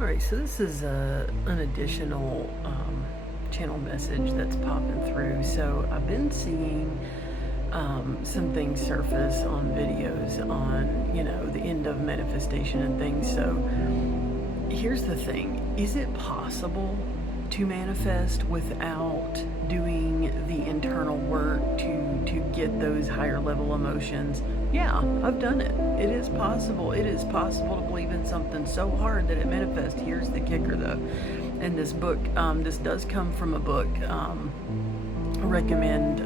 All right, so this is an additional channel message that's popping through. So I've been seeing some things surface on videos on, the end of manifestation and things. So here's the thing. Is it possible to manifest without doing the internal work to get those higher level emotions? Yeah, I've done it. It is possible. It is possible to believe in something so hard that it manifests. Here's the kicker, though. And this book, this does come from a book. I recommend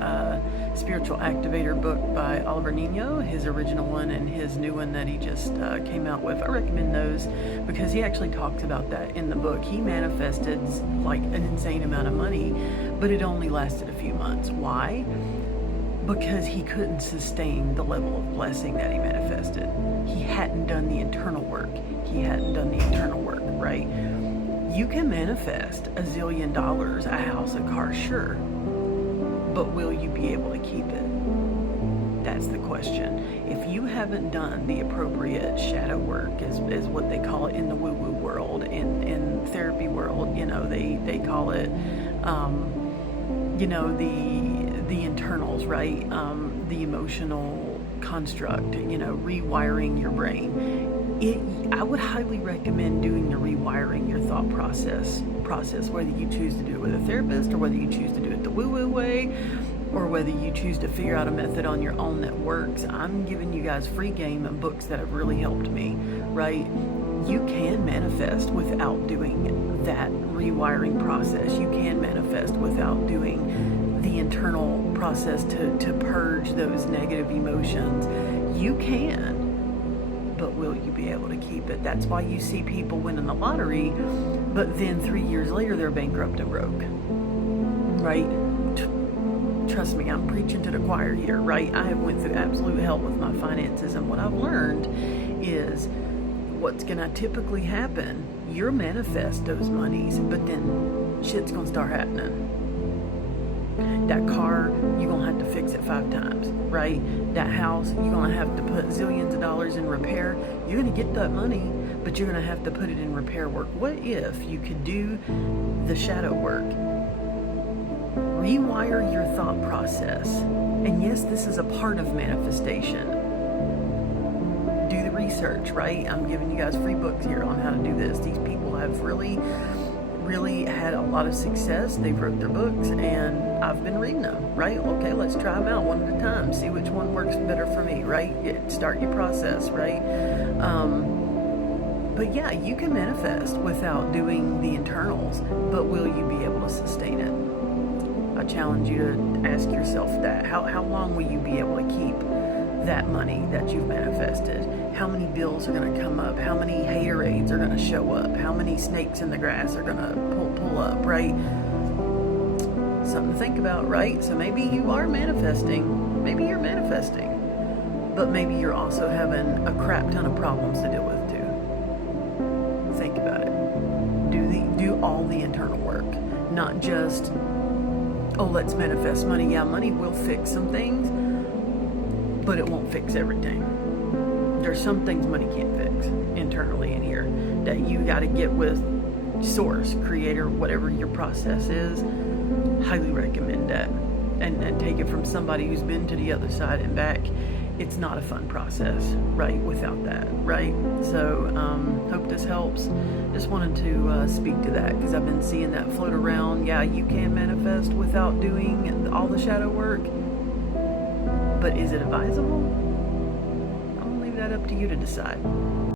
Spiritual Activator book by Oliver Nino, his original one and his new one that he just came out with. I recommend those because he actually talks about that in the book. He manifested like an insane amount of money, but it only lasted a few months. Why? Because he couldn't sustain the level of blessing that he manifested. He hadn't done the internal work. Right? You can manifest $1 zillion, a house, a car, sure. But will you be able to keep it? That's the question. If you haven't done the appropriate shadow work, is what they call it in the woo-woo world, in therapy world, they call it, the internals, right? The emotional construct, rewiring your brain. I would highly recommend doing the rewiring your thought process, whether you choose to do it with a therapist or whether you choose to do it the woo-woo way, or whether you choose to figure out a method on your own that works. I'm giving you guys free game and books that have really helped me, right? You can manifest without doing that rewiring process. You can manifest without doing the internal process to purge those negative emotions. You can. But will you be able to keep it? That's why you see people winning the lottery, but then 3 years later they're bankrupt and broke, right? Trust me, I'm preaching to the choir here, right? I have went through absolute hell with my finances, and what I've learned is what's gonna typically happen, you'll manifest those monies, but then shit's gonna start happening. That car, you're going to have to fix it 5 times, right? That house, you're going to have to put zillions of dollars in repair. You're going to get that money, but you're going to have to put it in repair work. What if you could do the shadow work? Rewire your thought process. And yes, this is a part of manifestation. Do the research, right? I'm giving you guys free books here on how to do this. These people have really had a lot of success. They wrote their books and I've been reading them, right? Okay, let's try them out one at a time. See which one works better for me, right? Start your process, right? But yeah, you can manifest without doing the internals, but will you be able to sustain it? I challenge you to ask yourself that. How long will you be able to keep that money that you've manifested? How many bills are going to come up? How many haterades are going to show up? How many snakes in the grass are going to pull up, right? Something to think about, right? So maybe you are manifesting. Maybe you're manifesting. But maybe you're also having a crap ton of problems to deal with too. Think about it. Do all the internal work. Not just, oh, let's manifest money. Yeah, money will fix some things, but it won't fix everything. There's some things money can't fix internally in here that you got to get with source, creator, whatever your process is. Highly recommend that. And take it from somebody who's been to the other side and back. It's not a fun process, right, without that, right? So, hope this helps. Just wanted to speak to that because I've been seeing that float around. Yeah, you can manifest without doing all the shadow work. But is it advisable? I'll leave that up to you to decide.